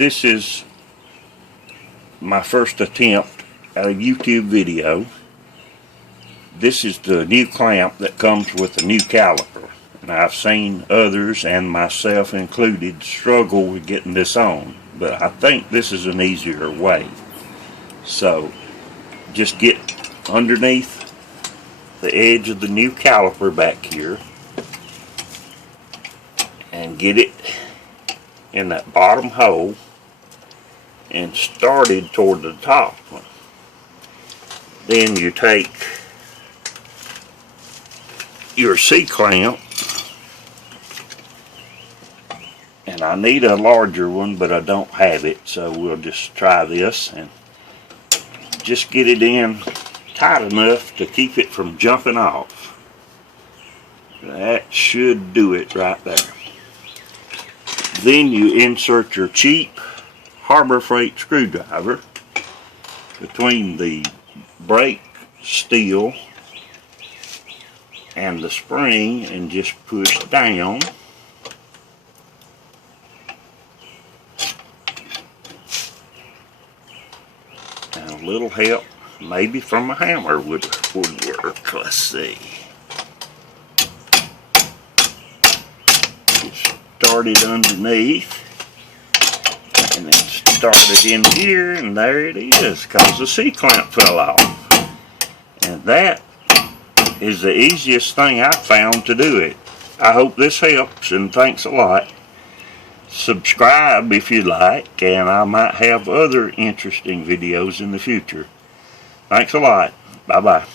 This is my first attempt at a YouTube video. This is the new clamp that comes with the new caliper. And I've seen others, and myself included, struggle with getting this on. But I think this is an easier way. So, just get underneath the edge of the new caliper back here and get it in that bottom hole and started toward the top one. Then you take your C-clamp, and I need a larger one, but I don't have it, so we'll just try this and just get it in tight enough to keep it from jumping off. That should do it right there. Then you insert your cheap Harbor Freight screwdriver between the brake steel and the spring and just push down. And a little help maybe from a hammer would work. Let's see. Just start it underneath and then start it in here, and there it is, because the C-clamp fell off. And that is the easiest thing I've found to do it. I hope this helps, and thanks a lot. Subscribe if you like, and I might have other interesting videos in the future. Thanks a lot. Bye-bye.